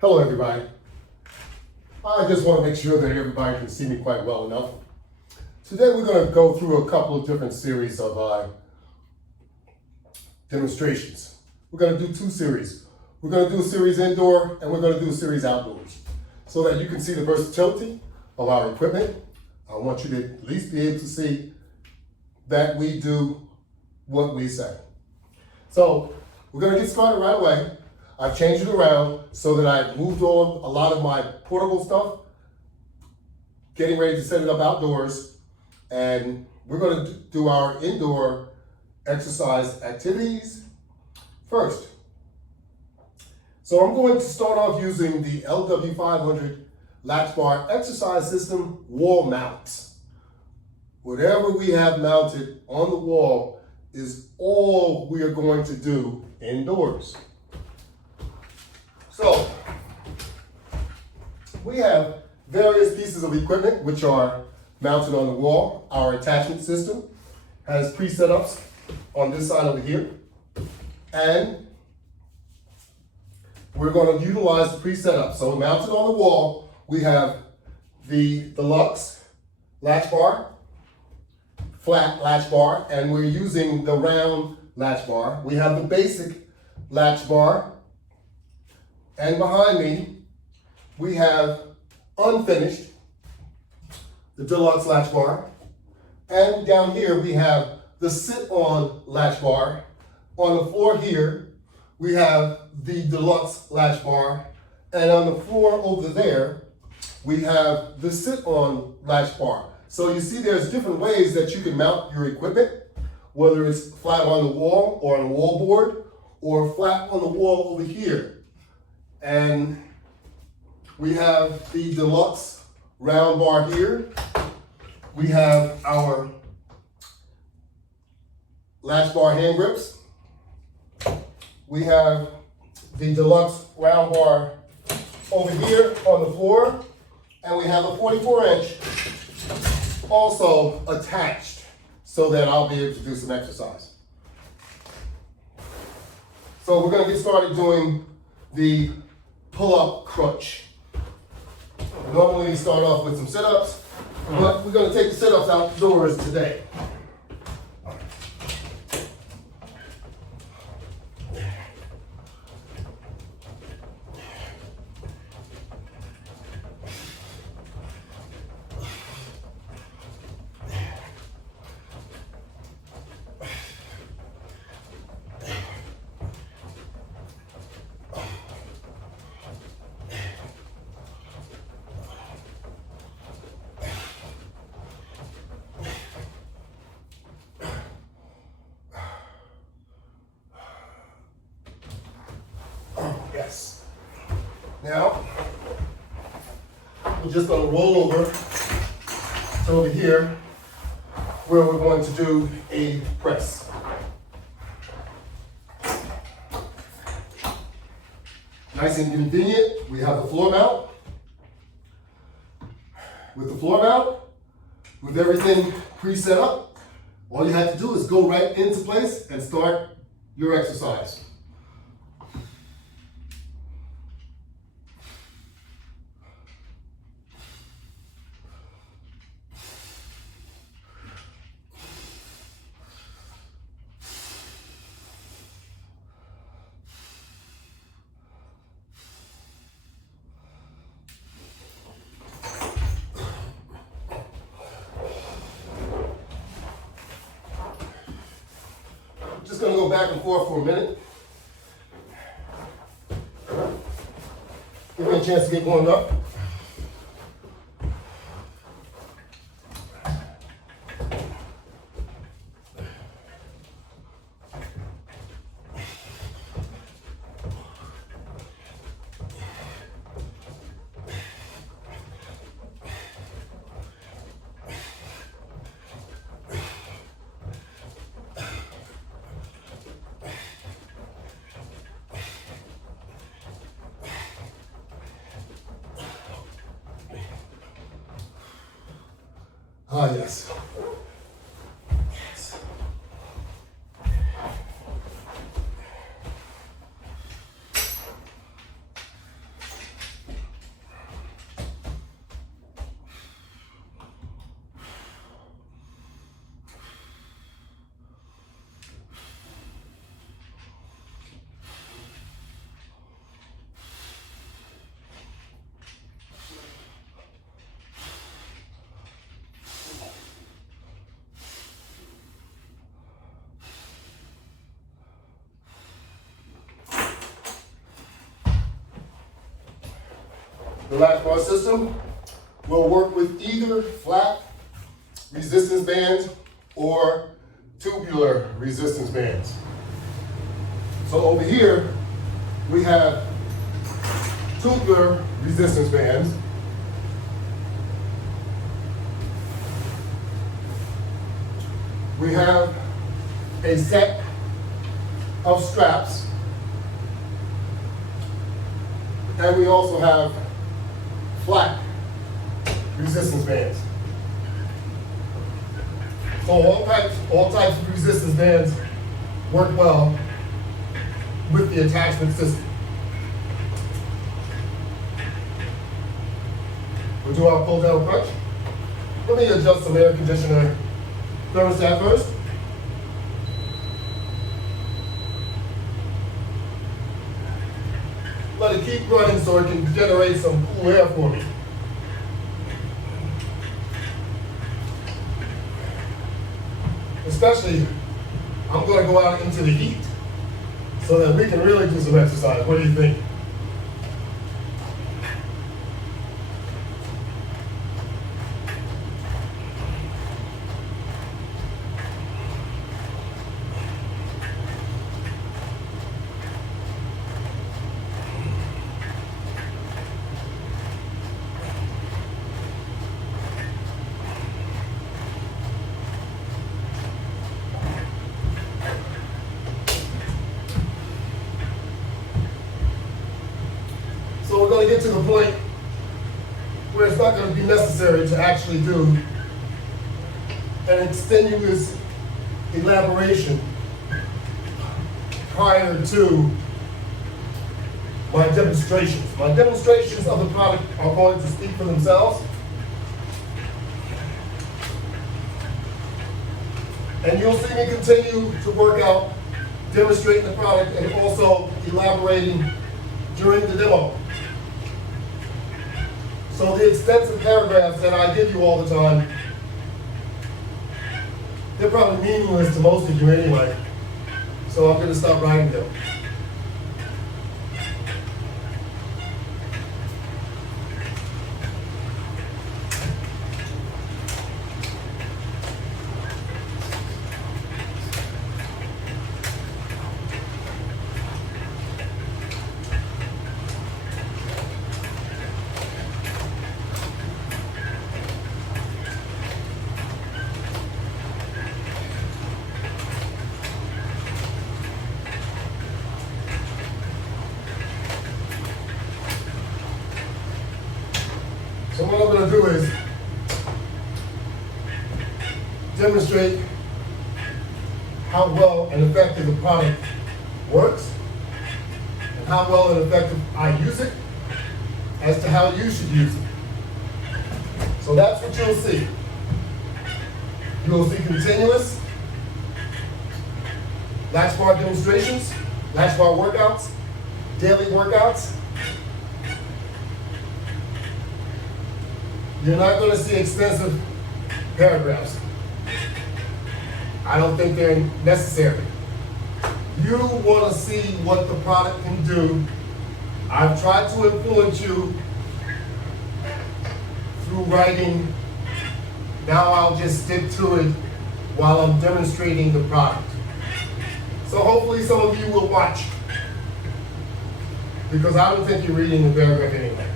Hello everybody. I just want to make sure that everybody can see me quite well enough. Today we're going to go through a couple of different series of demonstrations. We're going to do two series. We're going to do a series indoor and we're going to do a series outdoors so that you can see the versatility of our equipment. I want you to at least be able to see that we do what we say. So we're going to get started right away. I've changed it around so that I've moved on a lot of my portable stuff, getting ready to set it up outdoors, and we're going to do our indoor exercise activities first. So I'm going to start off using the LW500 Latchbar exercise system wall mounts. Whatever we have mounted on the wall is all we are going to do indoors. So, we have various pieces of equipment which are mounted on the wall. Our attachment system has pre-setups on this side over here. And we're going to utilize the pre-setup. So mounted on the wall, we have the deluxe latch bar, flat latch bar, and we're using the round latch bar. We have the basic latch bar. And behind me, we have unfinished, the deluxe latch bar. And down here, we have the sit-on latch bar. On the floor here, we have the deluxe latch bar. And on the floor over there, we have the sit-on latch bar. So you see there's different ways that you can mount your equipment, whether it's flat on the wall or on a wall board, or flat on the wall over here. And we have the deluxe round bar here. We have our latch bar hand grips. We have the deluxe round bar over here on the floor. And we have a 44-inch also attached so that I'll be able to do some exercise. So we're going to get started doing the pull-up crunch. Normally we start off with some sit-ups, but we're going to take the sit-ups outdoors today. Yes. Now, we're just going to roll over to over here where we're going to do a press. Nice and convenient. We have the floor mount. With the floor mount, with everything pre-set up, all you have to do is go right into place and start your exercise. Just going to go back and forth for a minute. Give me a chance to get warmed up. Ah, yes. the Latchbar system will work with either flat resistance bands or tubular resistance bands. So over here, we have tubular resistance bands. We have a set of straps, and we also have flat resistance bands. So all types of resistance bands work well with the attachment system. We'll do our pull down approach. Let me adjust some air conditioner thermostat first. Let it keep running so it can generate some cool air for me. Especially, I'm going to go out into the heat so that we can really do some exercise. What do you think? So we're going to get to the point where it's not going to be necessary to actually do an extenuous elaboration prior to my demonstrations. My demonstrations of the product are going to speak for themselves. And you'll see me continue to work out demonstrating the product and also elaborating during the demo. So the extensive paragraphs that I give you all the time, they're probably meaningless to most of you anyway. So I'm going to stop writing them. So what I'm going to do is demonstrate how well and effective the product works and how well and effective I use it as to how you should use it. So that's what you'll see. You'll see continuous Latchbar demonstrations, Latchbar workouts, daily workouts. You're not going to see extensive paragraphs. I don't think they're necessary. You want to see what the product can do. I've tried to influence you through writing. Now I'll just stick to it while I'm demonstrating the product. So hopefully some of you will watch, because I don't think you're reading the paragraph anyway.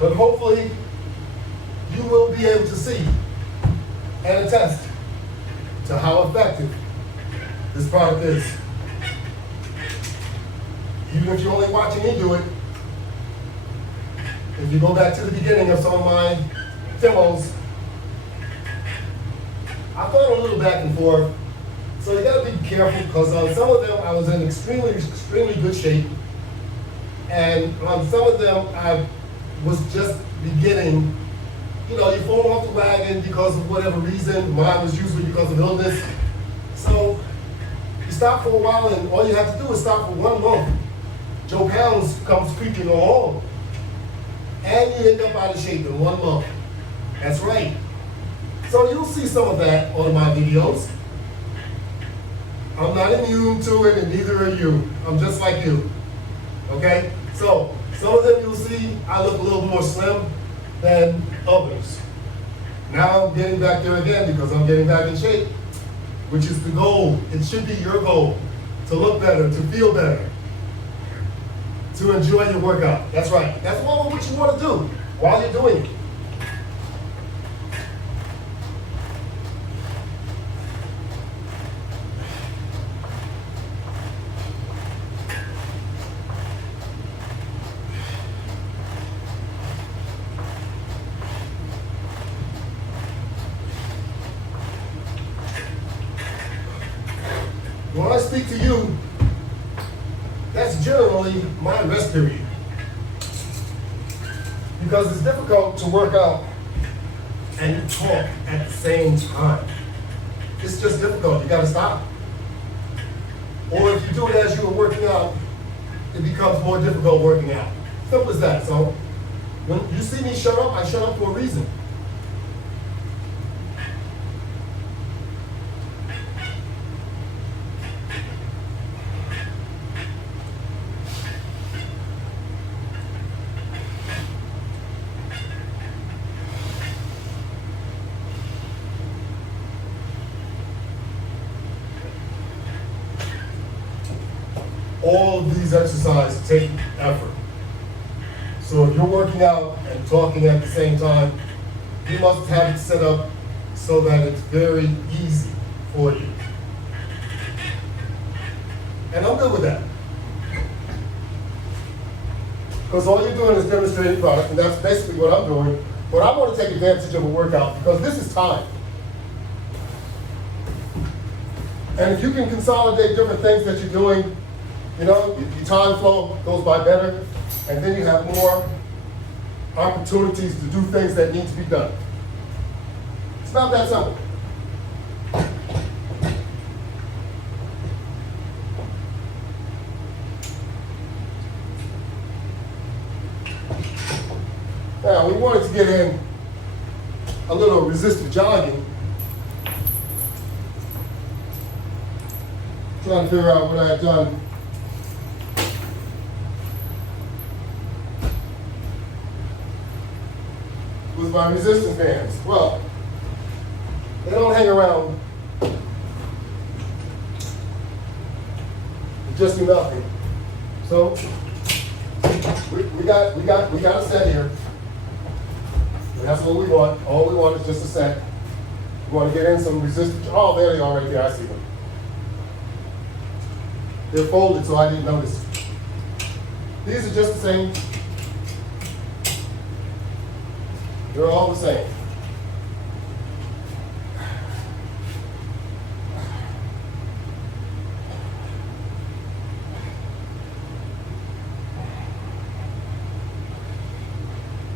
But hopefully, you will be able to see and attest to how effective this product is. Even if you're only watching me do it, if you go back to the beginning of some of my demos, I've gone a little back and forth, so you gotta be careful because on some of them I was in extremely good shape. And on some of them I was just beginning. You know, you fall off the wagon because of whatever reason. Mine was usually because of illness. So you stop for a while and all you have to do is stop for 1 month. Joe Pounds comes creeping along and you end up out of shape in 1 month. That's right. So you'll see some of that on my videos. I'm not immune to it and neither are you. I'm just like you. Okay? So some of them you'll see I look a little more slim than others. Now I'm getting back there again because I'm getting back in shape, which is the goal. It should be your goal to look better, to feel better, to enjoy your workout. That's right. That's what you want to do while you're doing it. When I speak to you, that's generally my rest period. Because it's difficult to work out and talk at the same time. It's just difficult, you gotta stop. Or if you do it as you are working out, it becomes more difficult working out. Simple as that. So when you see me shut up, I shut up for a reason. All of these exercises take effort. So if you're working out and talking at the same time, you must have it set up so that it's very easy for you. And I'm good with that. Because all you're doing is demonstrating product, and that's basically what I'm doing. But I want to take advantage of a workout because this is time. And if you can consolidate different things that you're doing, you know, your time flow goes by better, and then you have more opportunities to do things that need to be done. It's not that simple. Now, we wanted to get in a little resistive jogging. Trying to figure out what I had done. With my resistance bands. Well, they don't hang around. They just do nothing. So we got a set here. And that's what we want. All we want is just a set. We want to get in some resistance. Oh, there they are right there. I see them. They're folded, so I didn't notice. These are just the same. They're all the same.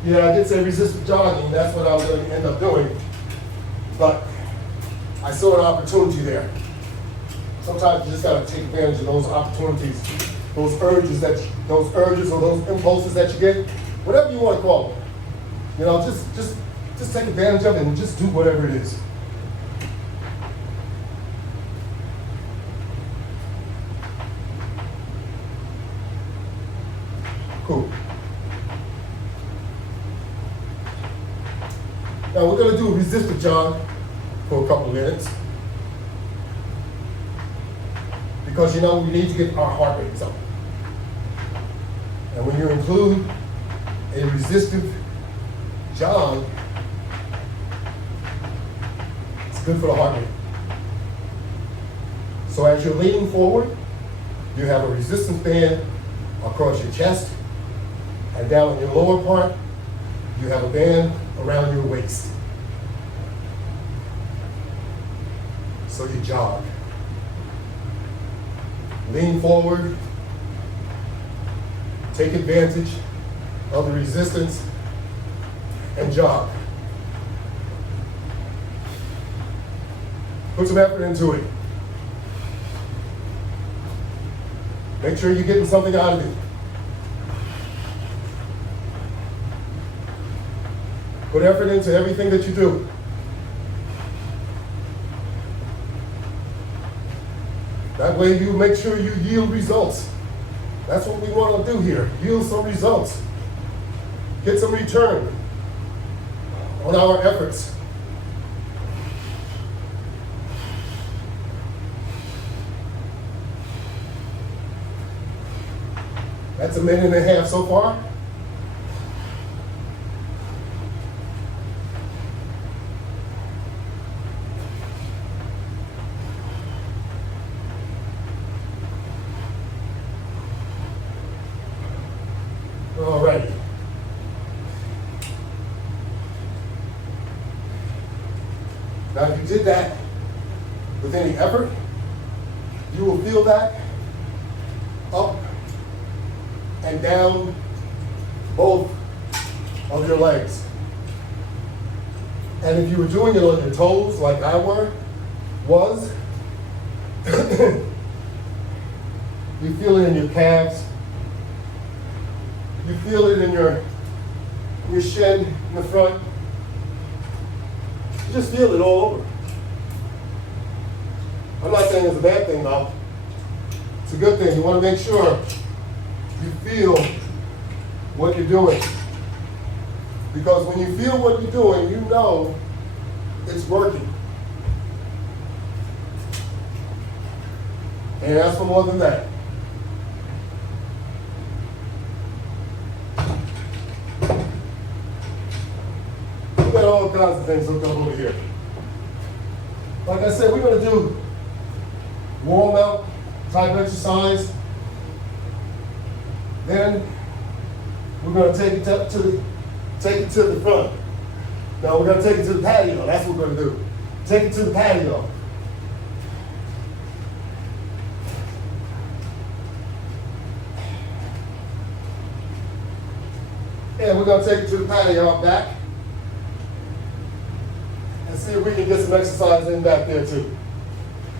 Yeah, I did say resistive jogging. That's what I was going to end up doing. But I saw an opportunity there. Sometimes you just got to take advantage of those opportunities, those urges or those impulses that you get, whatever you want to call them. You know, just take advantage of it and just do whatever it is. Cool. Now we're going to do a resistive jog for a couple of minutes. Because you know we need to get our heart rates up. And when you include a resistive jog, it's good for the heart rate. So as you're leaning forward, you have a resistance band across your chest, and down in your lower part, you have a band around your waist. So you jog. Lean forward. Take advantage of the resistance and jog. Put some effort into it. Make sure you're getting something out of it. Put effort into everything that you do. That way you make sure you yield results. That's what we want to do here. Yield some results. Get some return on our efforts. That's a minute and a half so far. Alrighty. Now if you did that with any effort, you will feel that up and down both of your legs. And if you were doing it on your toes like I was, you feel it in your calves. You feel it in your shin in the front. You just feel it all over. I'm not saying it's a bad thing though. It's a good thing. You want to make sure you feel what you're doing. Because when you feel what you're doing, you know it's working. And ask for more than that. We got all kinds of things hooked up over here. Like I said, we're going to do warm out type exercise. Then we're going to take it to the front. Now we're going to take it to the patio. That's what we're going to do. Take it to the patio. And we're going to take it to the patio out back and see if we can get some exercise in back there too.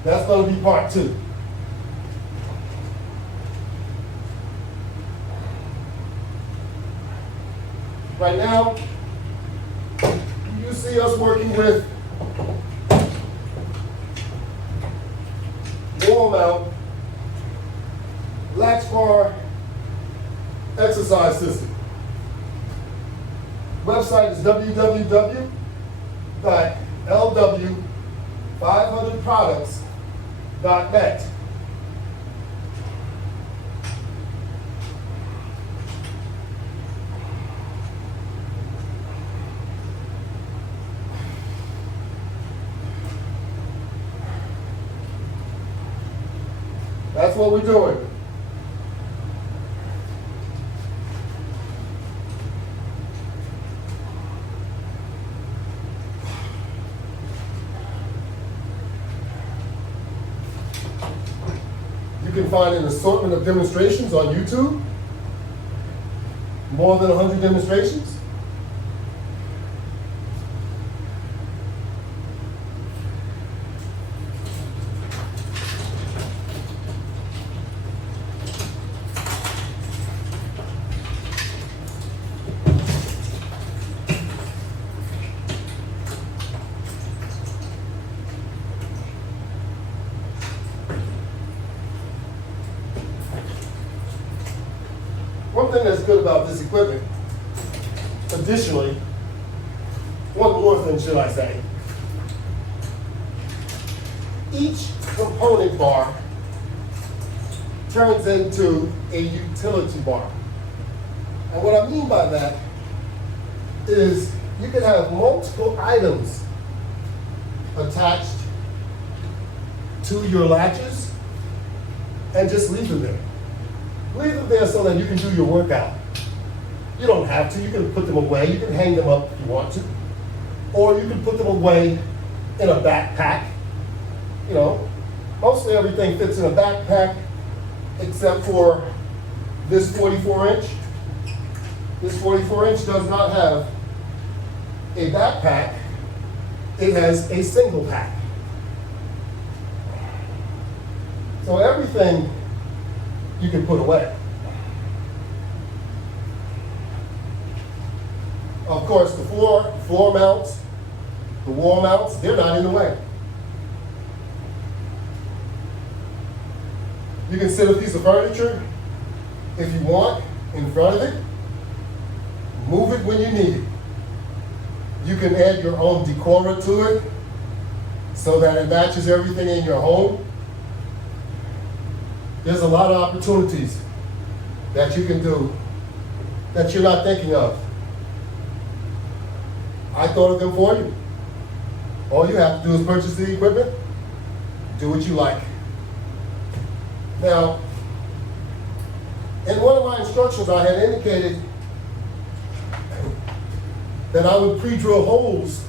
That's going to be part 2. Right now, you see us working with warm out Latchbar exercise system. Website is www.lw500products.net. That's what we're doing. You can find an assortment of demonstrations on YouTube. More than 100 demonstrations. One thing that's good about this equipment, additionally, one more thing should I say, each component bar turns into a utility bar. And what I mean by that is you can have multiple items attached to your latches and just leave them there. Leave them there so that you can do your workout. You don't have to. You can put them away. You can hang them up if you want to. Or you can put them away in a backpack. You know, mostly everything fits in a backpack except for this 44-inch. This 44-inch does not have a backpack. It has a single pack. So everything you can put away. Of course, the floor mounts, the wall mounts, they're not in the way. You can sit a piece of furniture, if you want, in front of it. Move it when you need it. You can add your own decor to it so that it matches everything in your home. There's a lot of opportunities that you can do that you're not thinking of. I thought of them for you. All you have to do is purchase the equipment, do what you like. Now, in one of my instructions, I had indicated that I would pre-drill holes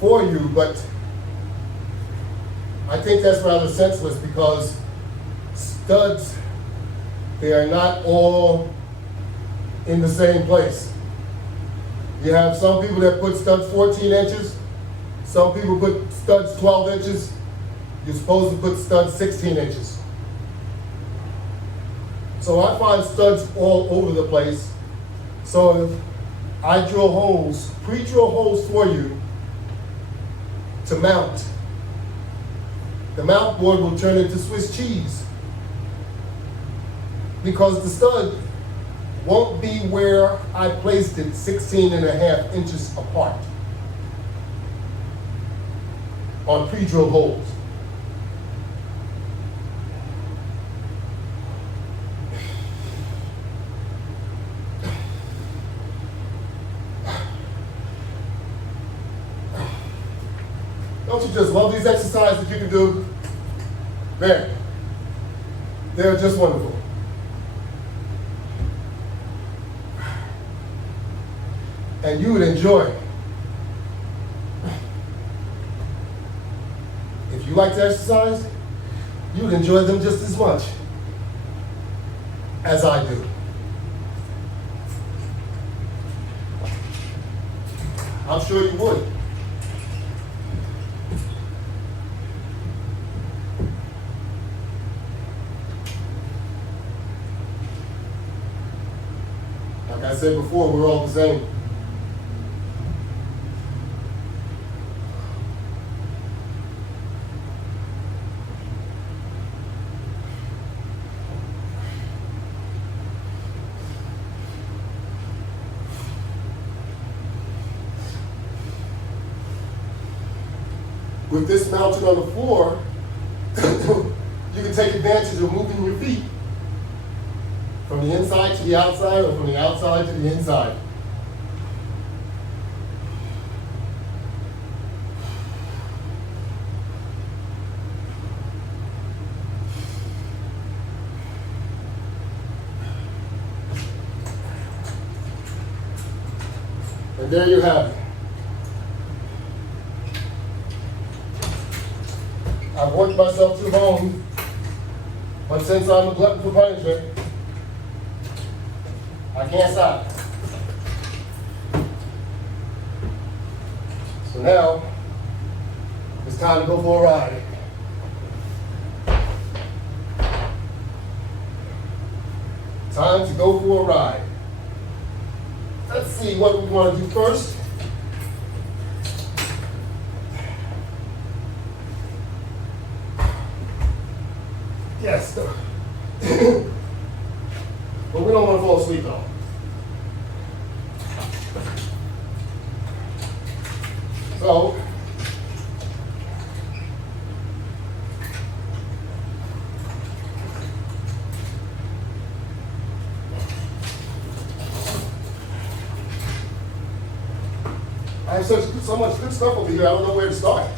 for you, but I think that's rather senseless because studs, they are not all in the same place. You have some people that put studs 14 inches, some people put studs 12 inches, you're supposed to put studs 16 inches. So I find studs all over the place. So if I drill holes, pre-drill holes for you to mount, the mount board will turn into Swiss cheese because the stud won't be where I placed it 16.5 inches apart on pre-drilled holes. Don't you just love these exercises that you can do? Man, they're just wonderful. And you would enjoy. If you like to exercise, you would enjoy them just as much as I do. I'm sure you would. Like I said before, we're all the same. With this mounted on the floor, you can take advantage of moving your feet from the inside to the outside or from the outside to the inside. And there you have it. I've worked myself to the bone, but since I'm a glutton for punishment, I can't stop. So now, it's time to go for a ride. Time to go for a ride. Let's see what we want to do first. Yes. But we don't want to fall asleep though. So, I have so much good stuff over here, I don't know where to start.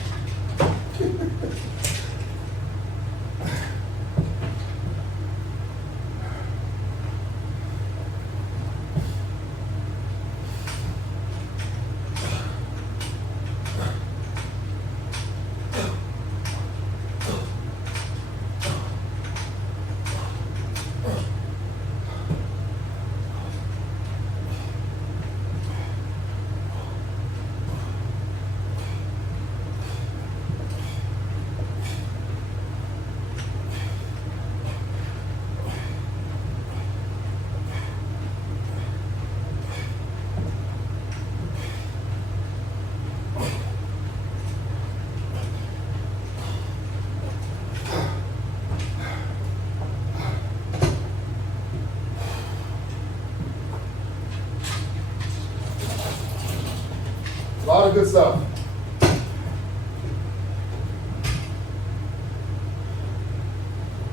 of good stuff.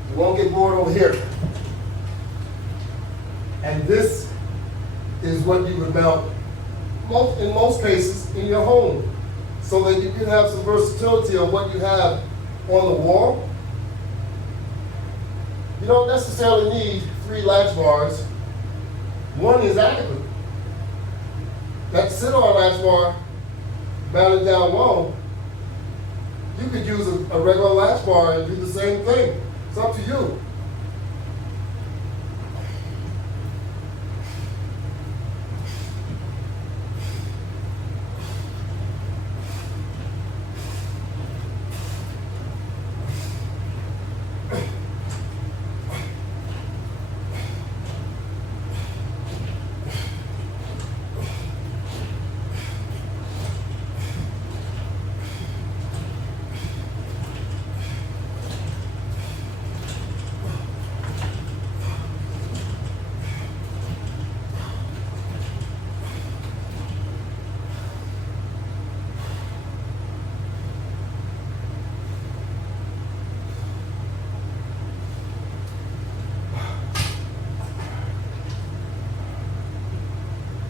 You won't get bored over here. And this is what you would mount in most cases in your home, so that you can have some versatility of what you have on the wall. You don't necessarily need 3 latch bars. 1 is adequate. That sit-on latch bar mounted down low, you could use a regular latch bar and do the same thing. It's up to you.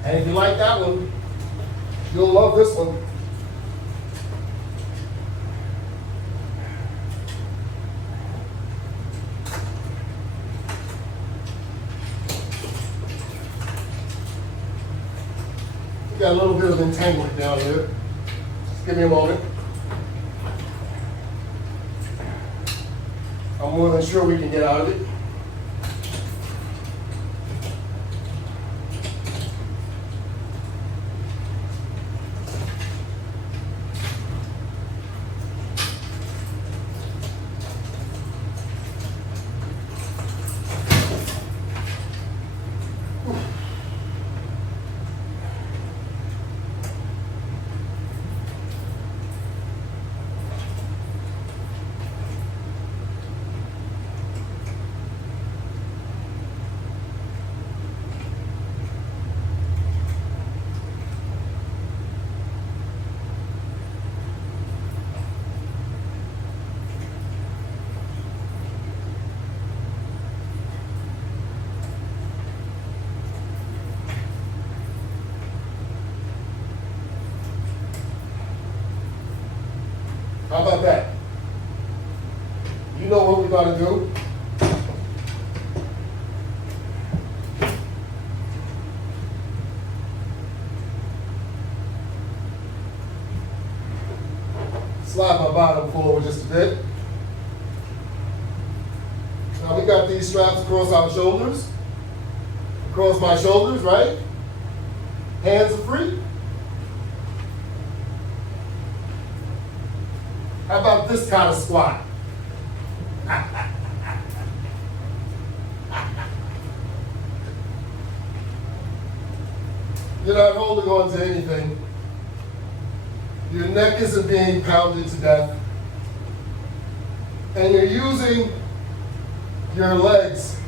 And if you like that one, you'll love this one. We got a little bit of entanglement down here. Just give me a moment. I'm more than sure we can get out of it. How about that? You know what we're going to do. Slide my bottom forward just a bit. Now we got these straps across our shoulders. Across my shoulders, right? Hands are free. How about this kind of squat? You're not holding on to anything. Your neck isn't being pounded to death. And you're using your legs,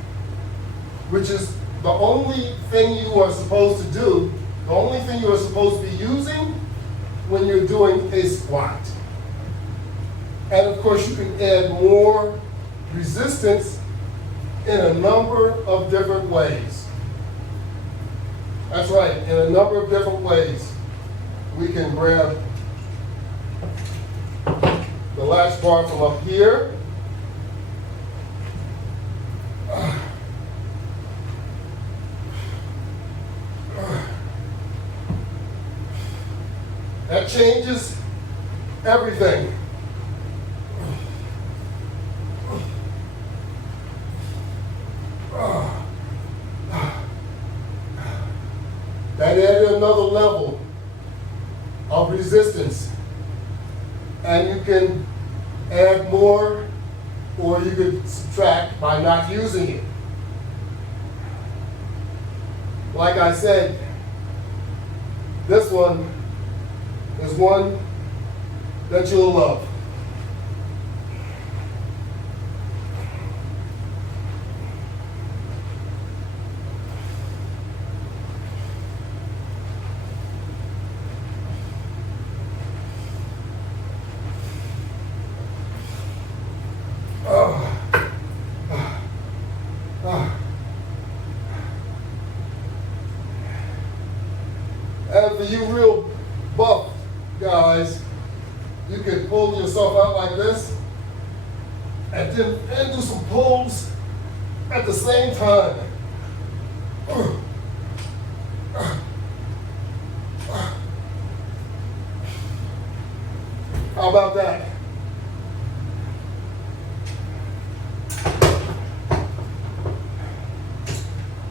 which is the only thing you are supposed to do, the only thing you are supposed to be using when you're doing a squat. And of course, you can add more resistance in a number of different ways. That's right, in a number of different ways. We can grab the latch bar from up here. That changes everything. That added another level of resistance. And you can add more, or you could subtract by not using it. Like I said, this one is one that you'll love. for you real buff guys, you can pull yourself out like this and then do some pulls at the same time. How about that?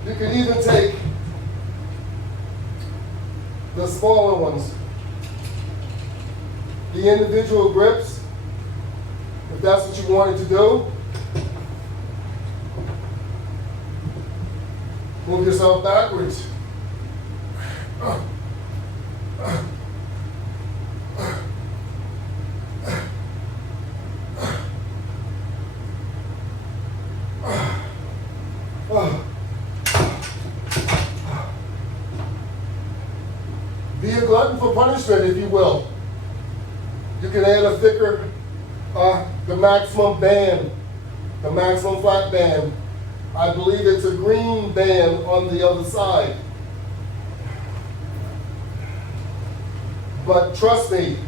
You can even take the smaller ones, the individual grips, if that's what you wanted to do. Move yourself backwards. Be a glutton for punishment, if you will. You can add a thicker, the maximum band, the maximum flat band. I believe it's a green band on the other side. But trust me,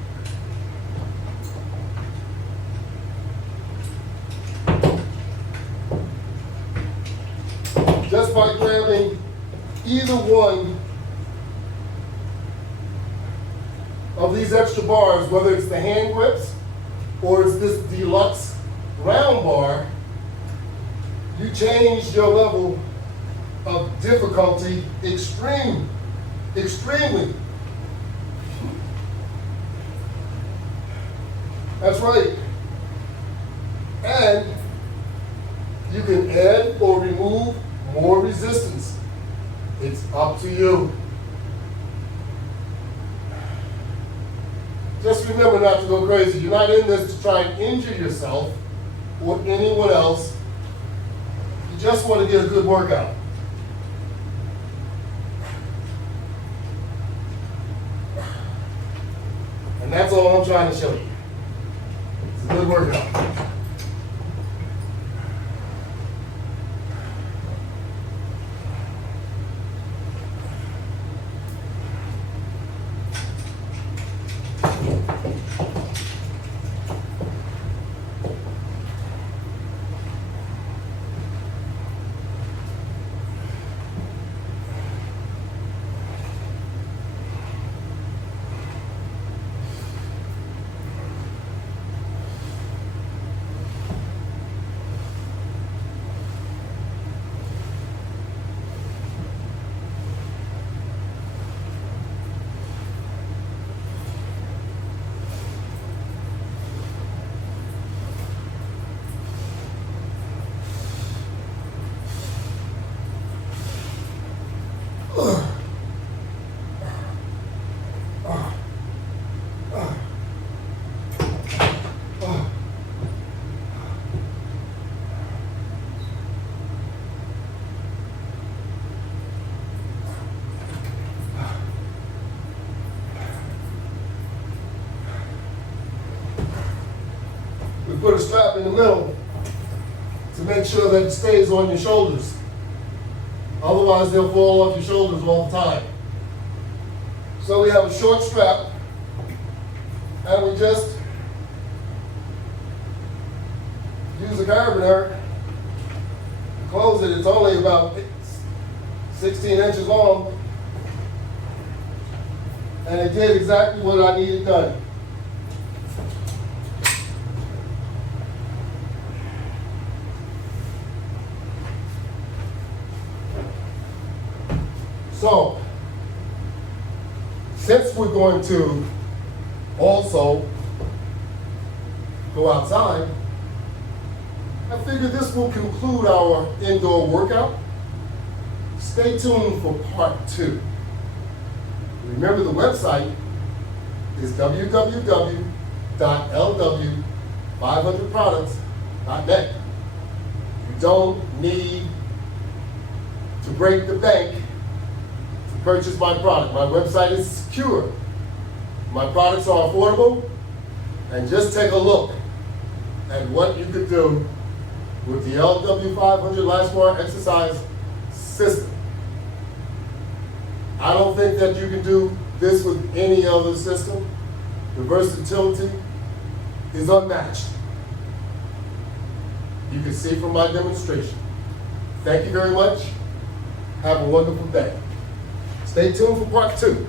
just by grabbing either one of these extra bars, whether it's the hand grips or it's this deluxe round bar, you change your level of difficulty extremely. That's right. And you can add or remove more resistance. It's up to you. Just remember not to go crazy. You're not in this to try and injure yourself or anyone else. You just want to get a good workout. And that's all I'm trying to show you. It's a good workout. We put a strap in the middle to make sure that it stays on your shoulders. Otherwise, they'll fall off your shoulders all the time. So we have a short strap, and we just use a carabiner to close it. It's only about 16 inches long, and it did exactly what I needed done. So, since we're going to also go outside, I figure this will conclude our indoor workout. Stay tuned for part 2. Remember, the website is www.lw500products.net. You don't need to break the bank to purchase my product. My website is secure. My products are affordable, and just take a look at what you could do with the LW500 Latchbar exercise system. I don't think that you can do this with any other system. The versatility is unmatched. You can see from my demonstration. Thank you very much. Have a wonderful day. Stay tuned for part 2.